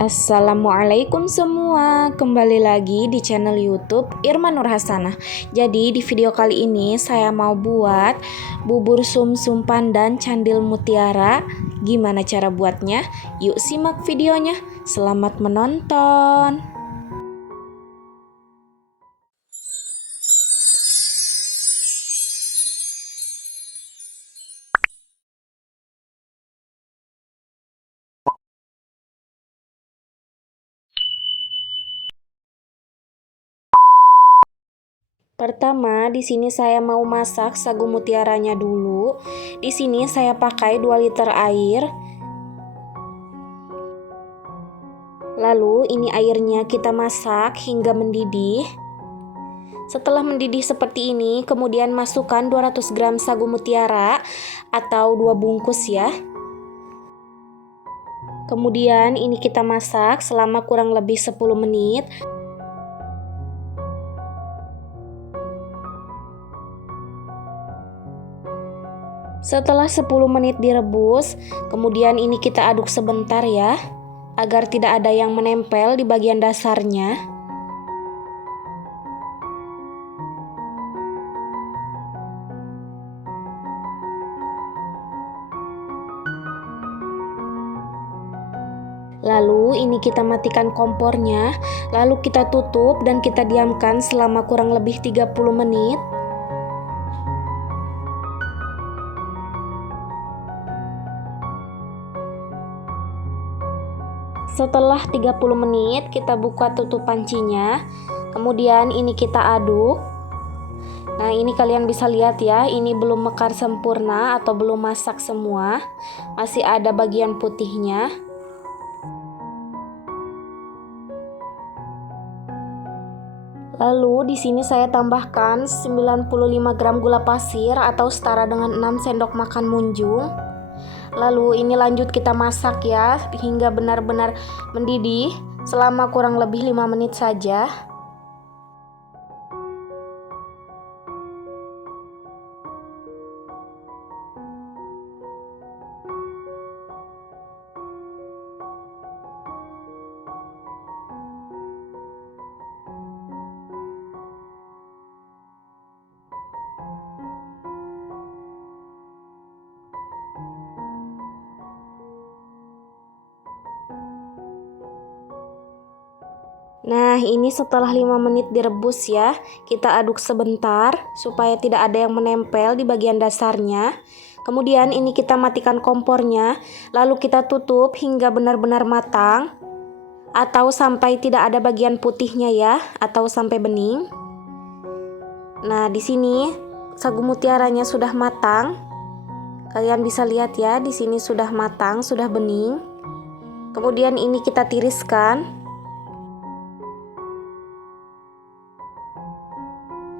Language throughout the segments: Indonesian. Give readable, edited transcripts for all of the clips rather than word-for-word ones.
Assalamualaikum semua, kembali lagi di channel YouTube Irma Nur Hasanah. Jadi di video kali ini saya mau buat bubur sum-sum pandan candil mutiara. Gimana cara buatnya? Yuk simak videonya. Selamat menonton. Pertama, di sini saya mau masak sagu mutiaranya dulu. Di sini saya pakai 2 liter air. Lalu ini airnya kita masak hingga mendidih. Setelah mendidih seperti ini, kemudian masukkan 200 gram sagu mutiara atau 2 bungkus ya. Kemudian ini kita masak selama kurang lebih 10 menit. Setelah 10 menit direbus, kemudian ini kita aduk sebentar ya, agar tidak ada yang menempel di bagian dasarnya. Lalu ini kita matikan kompornya, lalu kita tutup dan kita diamkan selama kurang lebih 30 menit. Setelah 30 menit kita buka tutup pancinya. Kemudian ini kita aduk. Nah, ini kalian bisa lihat ya, ini belum mekar sempurna atau belum masak semua. Masih ada bagian putihnya. Lalu di sini saya tambahkan 95 gram gula pasir atau setara dengan 6 sendok makan munjung. Lalu ini lanjut kita masak ya hingga benar-benar mendidih selama kurang lebih 5 menit saja. Nah, ini setelah 5 menit direbus ya, kita aduk sebentar supaya tidak ada yang menempel di bagian dasarnya. Kemudian ini kita matikan kompornya, lalu kita tutup hingga benar-benar matang atau sampai tidak ada bagian putihnya ya, atau sampai bening. Nah, di sini sagu mutiaranya sudah matang. Kalian bisa lihat ya, di sini sudah matang, sudah bening. Kemudian ini kita tiriskan.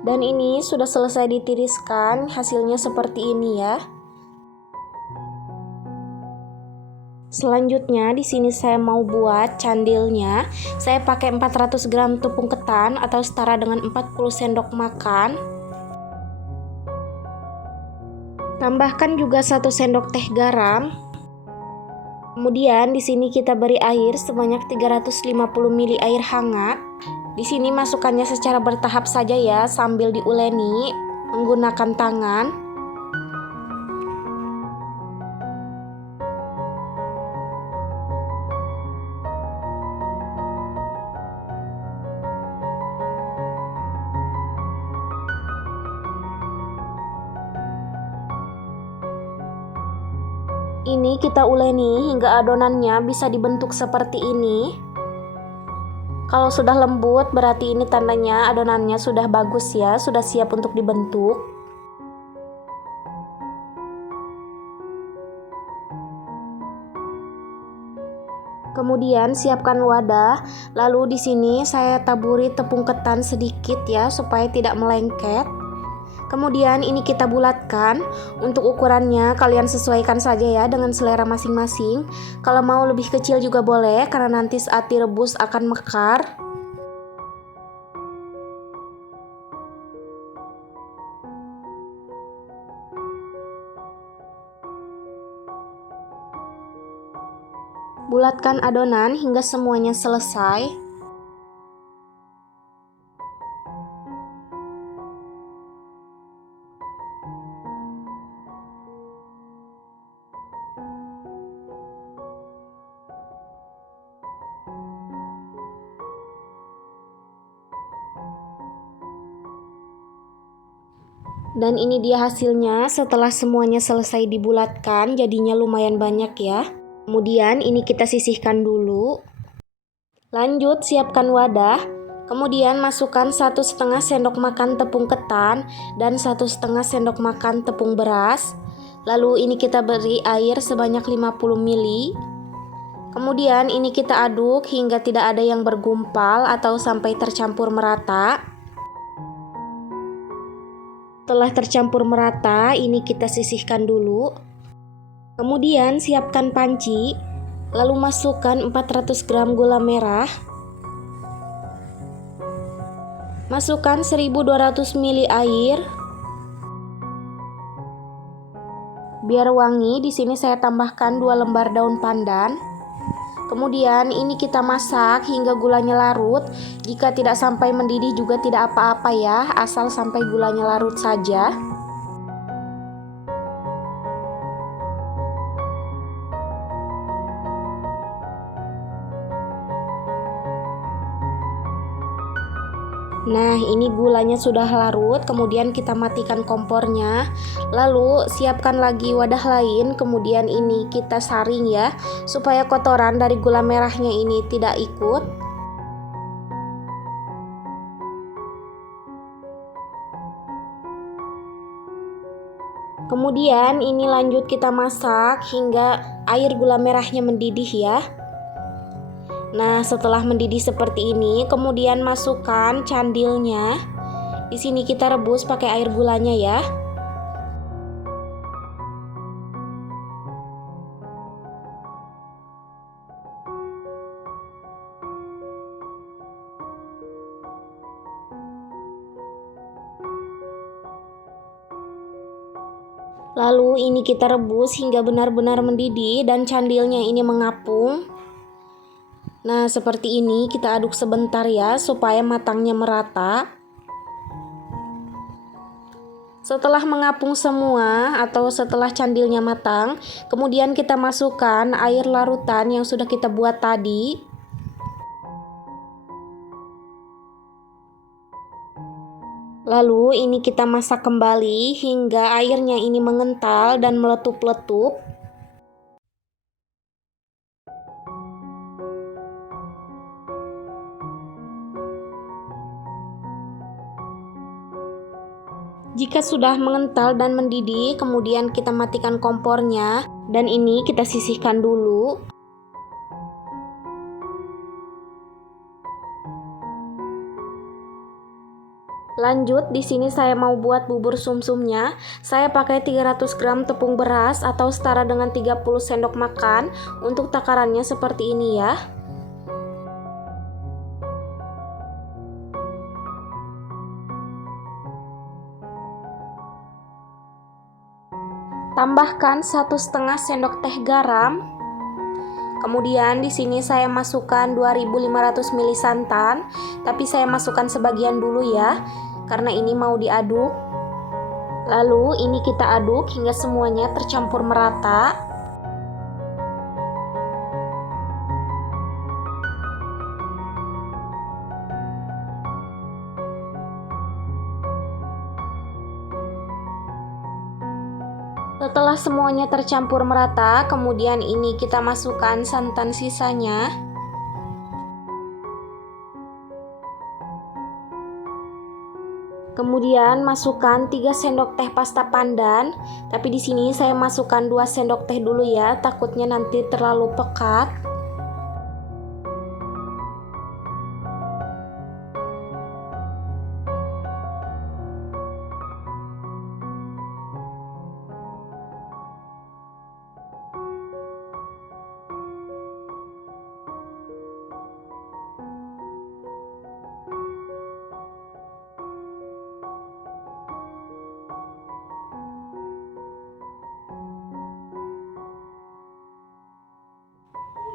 Dan ini sudah selesai ditiriskan, hasilnya seperti ini ya. Selanjutnya di sini saya mau buat candilnya. Saya pakai 400 gram tepung ketan atau setara dengan 40 sendok makan. Tambahkan juga 1 sendok teh garam. Kemudian di sini kita beri air sebanyak 350 ml air hangat. Di sini masukkannya secara bertahap saja ya, sambil diuleni menggunakan tangan. Ini kita uleni hingga adonannya bisa dibentuk seperti ini. Kalau sudah lembut berarti ini tandanya adonannya sudah bagus ya, sudah siap untuk dibentuk. Kemudian siapkan wadah, lalu di sini saya taburi tepung ketan sedikit ya supaya tidak melengket. Kemudian ini kita bulatkan. Untuk ukurannya kalian sesuaikan saja ya dengan selera masing-masing. Kalau mau lebih kecil juga boleh karena nanti saat direbus akan mekar. Bulatkan adonan hingga semuanya selesai. Dan ini dia hasilnya setelah semuanya selesai dibulatkan, jadinya lumayan banyak ya. Kemudian ini kita sisihkan dulu. Lanjut siapkan wadah. Kemudian masukkan 1,5 sendok makan tepung ketan dan 1,5 sendok makan tepung beras. Lalu ini kita beri air sebanyak 50 ml. Kemudian ini kita aduk hingga tidak ada yang bergumpal atau sampai tercampur merata. Setelah tercampur merata, ini kita sisihkan dulu. Kemudian siapkan panci, lalu masukkan 400 gram gula merah. Masukkan 1200 ml air. Biar wangi, di sini saya tambahkan 2 lembar daun pandan. Kemudian ini kita masak hingga gulanya larut. Jika tidak sampai mendidih juga tidak apa-apa ya, asal sampai gulanya larut saja. Nah, ini gulanya sudah larut, kemudian kita matikan kompornya. Lalu siapkan lagi wadah lain, kemudian ini kita saring ya, supaya kotoran dari gula merahnya ini tidak ikut. Kemudian ini lanjut kita masak hingga air gula merahnya mendidih ya. Nah, setelah mendidih seperti ini, kemudian masukkan candilnya. Di sini kita rebus pakai air gulanya ya. Lalu ini kita rebus hingga benar-benar mendidih dan candilnya ini mengapung. Nah, seperti ini kita aduk sebentar ya supaya matangnya merata. Setelah mengapung semua atau setelah candilnya matang, kemudian kita masukkan air larutan yang sudah kita buat tadi. Lalu ini kita masak kembali hingga airnya ini mengental dan meletup-letup. Jika sudah mengental dan mendidih, kemudian kita matikan kompornya dan ini kita sisihkan dulu. Lanjut, di sini saya mau buat bubur sumsumnya. Saya pakai 300 gram tepung beras atau setara dengan 30 sendok makan. Untuk takarannya seperti ini ya. Tambahkan 1,5 sendok teh garam. Kemudian di sini saya masukkan 2.500 ml santan, tapi saya masukkan sebagian dulu ya, karena ini mau diaduk. Lalu ini kita aduk hingga semuanya tercampur merata. Setelah semuanya tercampur merata, kemudian ini kita masukkan santan sisanya. Kemudian masukkan 3 sendok teh pasta pandan, tapi di sini saya masukkan 2 sendok teh dulu ya, takutnya nanti terlalu pekat.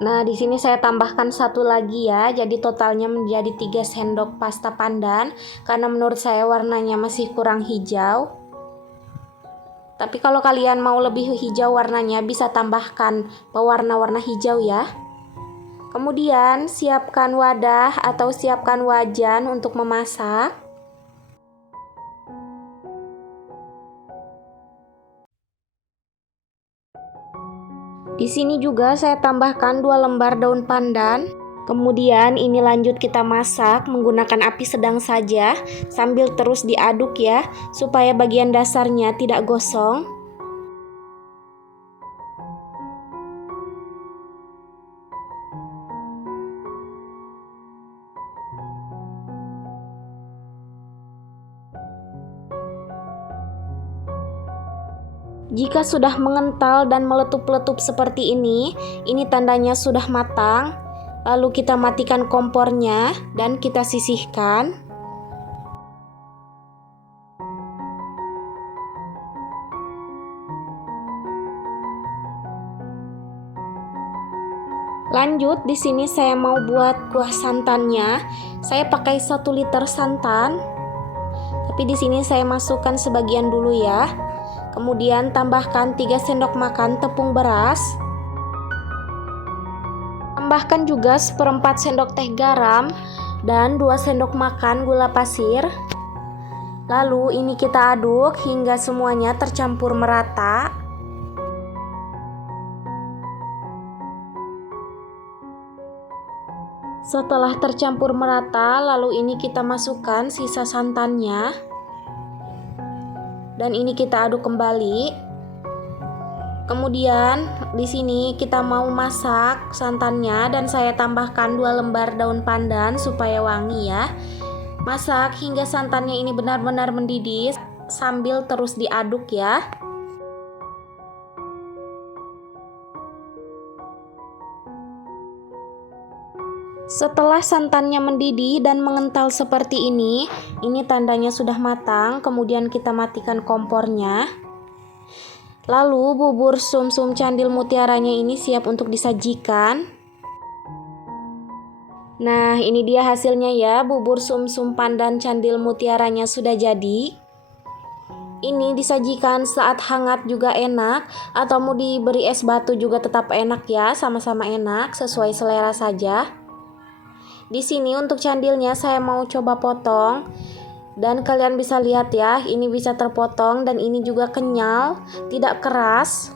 Nah, di sini saya tambahkan satu lagi ya. Jadi totalnya menjadi 3 sendok pasta pandan karena menurut saya warnanya masih kurang hijau. Tapi kalau kalian mau lebih hijau warnanya bisa tambahkan pewarna-warna hijau ya. Kemudian siapkan wadah atau siapkan wajan untuk memasak. Di sini juga saya tambahkan 2 lembar daun pandan. Kemudian ini lanjut kita masak menggunakan api sedang saja sambil terus diaduk ya, supaya bagian dasarnya tidak gosong. Jika sudah mengental dan meletup-letup seperti ini tandanya sudah matang. Lalu kita matikan kompornya dan kita sisihkan. Lanjut, di sini saya mau buat kuah santannya. Saya pakai 1 liter santan. Tapi di sini saya masukkan sebagian dulu ya. Kemudian tambahkan 3 sendok makan tepung beras. Tambahkan juga 1/4 sendok teh garam dan 2 sendok makan gula pasir. Lalu ini kita aduk hingga semuanya tercampur merata. Setelah tercampur merata, lalu ini kita masukkan sisa santannya. Dan ini kita aduk kembali. Kemudian di sini kita mau masak santannya dan saya tambahkan 2 lembar daun pandan supaya wangi ya. Masak hingga santannya ini benar-benar mendidih sambil terus diaduk ya. Setelah santannya mendidih dan mengental seperti ini tandanya sudah matang. Kemudian kita matikan kompornya. Lalu bubur sum-sum candil mutiaranya ini siap untuk disajikan. Nah, ini dia hasilnya ya, bubur sum-sum pandan candil mutiaranya sudah jadi. Ini disajikan saat hangat juga enak, atau mau diberi es batu juga tetap enak ya, sama-sama enak, sesuai selera saja. Di sini untuk candilnya saya mau coba potong. Dan kalian bisa lihat ya, ini bisa terpotong dan ini juga kenyal, tidak keras.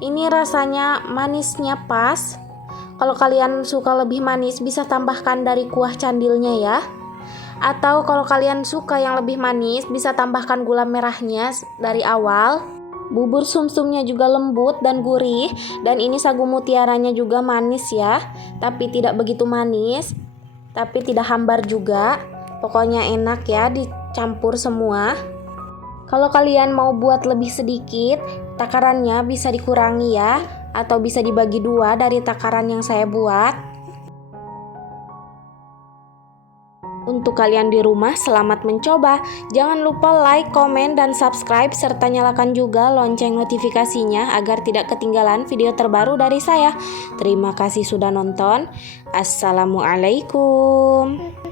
Ini rasanya manisnya pas. Kalau kalian suka lebih manis bisa tambahkan dari kuah candilnya ya. Atau kalau kalian suka yang lebih manis bisa tambahkan gula merahnya dari awal. Bubur sumsumnya juga lembut dan gurih, dan ini sagu mutiaranya juga manis ya, tapi tidak begitu manis, tapi tidak hambar juga. Pokoknya enak ya, dicampur semua. Kalau kalian mau buat lebih sedikit, takarannya bisa dikurangi ya, atau bisa dibagi 2 dari takaran yang saya buat. Untuk kalian di rumah, selamat mencoba. Jangan lupa like, komen, dan subscribe, serta nyalakan juga lonceng notifikasinya agar tidak ketinggalan video terbaru dari saya. Terima kasih sudah nonton. Assalamualaikum.